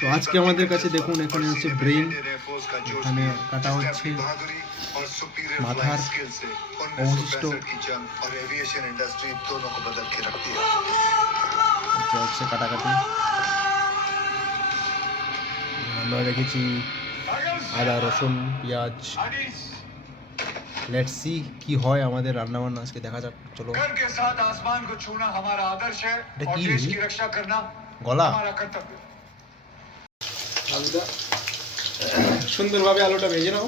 তো আজকে আমাদের কাছে দেখুন এখানে হচ্ছে ব্রেন, এখানে কাটা হচ্ছে মাথার অবশিষ্ট হচ্ছে কাটাকাটি। আমরা রেখেছি আদা রসুন পেঁয়াজ। লেটস সি কি হয় আমাদের রান্না বান্না আজকে, দেখা যাক। চলো। এটা কি গলা? আলুটা সুন্দরভাবে আলুটা ভেজে নাও।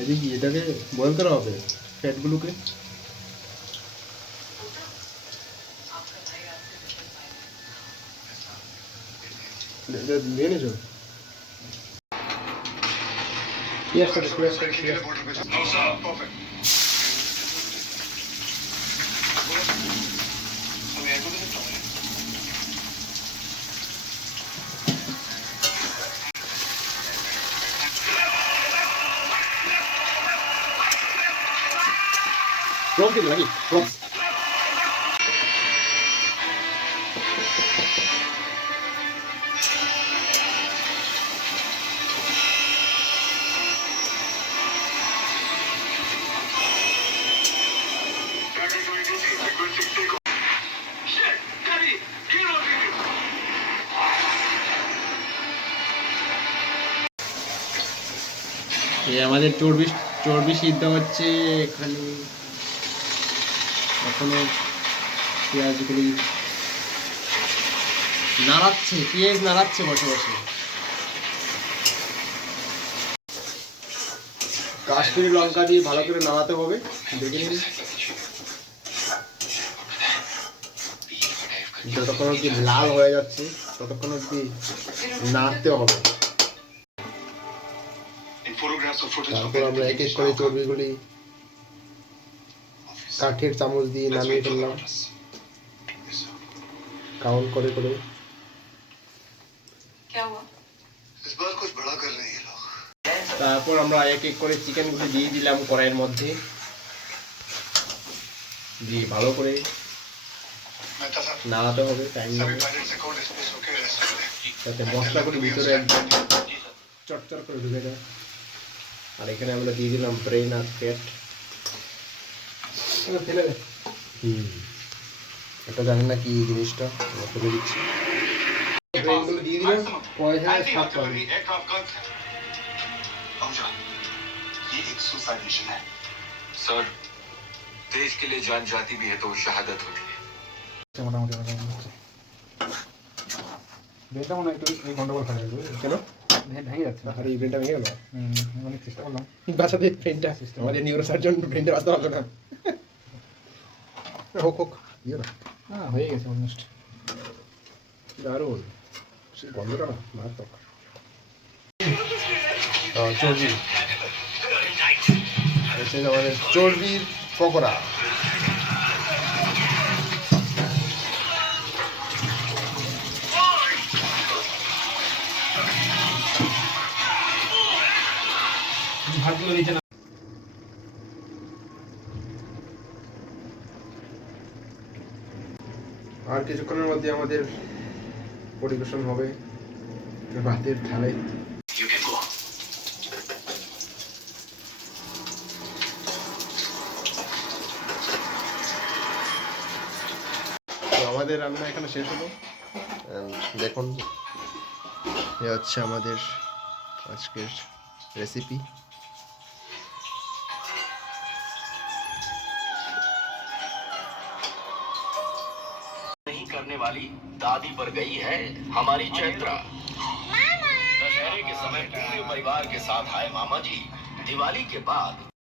এদিকে এটাকে বয়েল করা হবে, ফ্যাটগুলোকে। নিয়ে নিয়েছো ক্রস দিবে নাকি? ক্রস আমাদের চর্বি সিদ্ধ হচ্ছে এখানে। এখনো পেঁয়াজগুলি নাড়াচ্ছে, পেঁয়াজ নাড়াচ্ছে বসে বসে। কাশ্মীরি লঙ্কা দিয়ে ভালো করে নাড়াতে হবে। দেখে নিন যতক্ষণ অব্দি লাল হয়ে যাচ্ছে ততক্ষণ অব্দি নাড়তে হবে। তারপর আমরা এক এক করে চর্বিগুলি কাঠের চামচ দিয়ে নামিয়ে ফেললাম, কাউন্ট করে করে। তারপর আমরা এক এক করে চিকেনগুলি দিয়ে দিলাম কড়াইয়ের মধ্যে, দিয়ে ভালো করে নাড়াতে হবে, টাইম লাগবে যাতে মশলাগুলি ভিতরে একদম চটচট করে ঢুকে যায়। আর এখানে আমরা দিয়ে দিলাম ব্রেন আর ফ্যাট। এটা জানেন না কি জিনিসটা, আমরা ফেলে দিচ্ছি। ব্রেনগুলো দিয়ে দিলাম, পয়সা সাত পাবে। ये एक सुसाइड मिशन है सर, देश के लिए जान जाती भी है तो शहादत होती है। মোটামুটি ব্রেনটা মনে হয় একটু এই গন্ডগোল হয়ে গেল। কেন ভেঙে যাচ্ছে? আর এই ব্রেনটা ভেঙে গেল। অনেক চেষ্টা করলাম বাঁচাতে ব্রেনটা, আমাদের নিউরো সার্জন ব্রেনটা বাঁচাতে পারলো না। হোক হোক দিয়ে না, হ্যাঁ হয়ে গেছে অলমোস্ট। দারুণ, সেই গন্ধটা না মারাত্মক। চর্বি, আমাদের চর্বির পকোড়া। ভাতগুলো নিচে না। আর কিছুক্ষণের মধ্যে আমাদের পরিবেশন হবে ভাতের থালায়। আমাদের রান্না এখানে শেষ হলো। দেখুন এ হচ্ছে আমাদের আজকের রেসিপি। नहीं करने वाली दादी पर गई है हमारी चैत्रा। दशहरे के समय पूरे परिवार के साथ आए मामा जी। दिवाली के बाद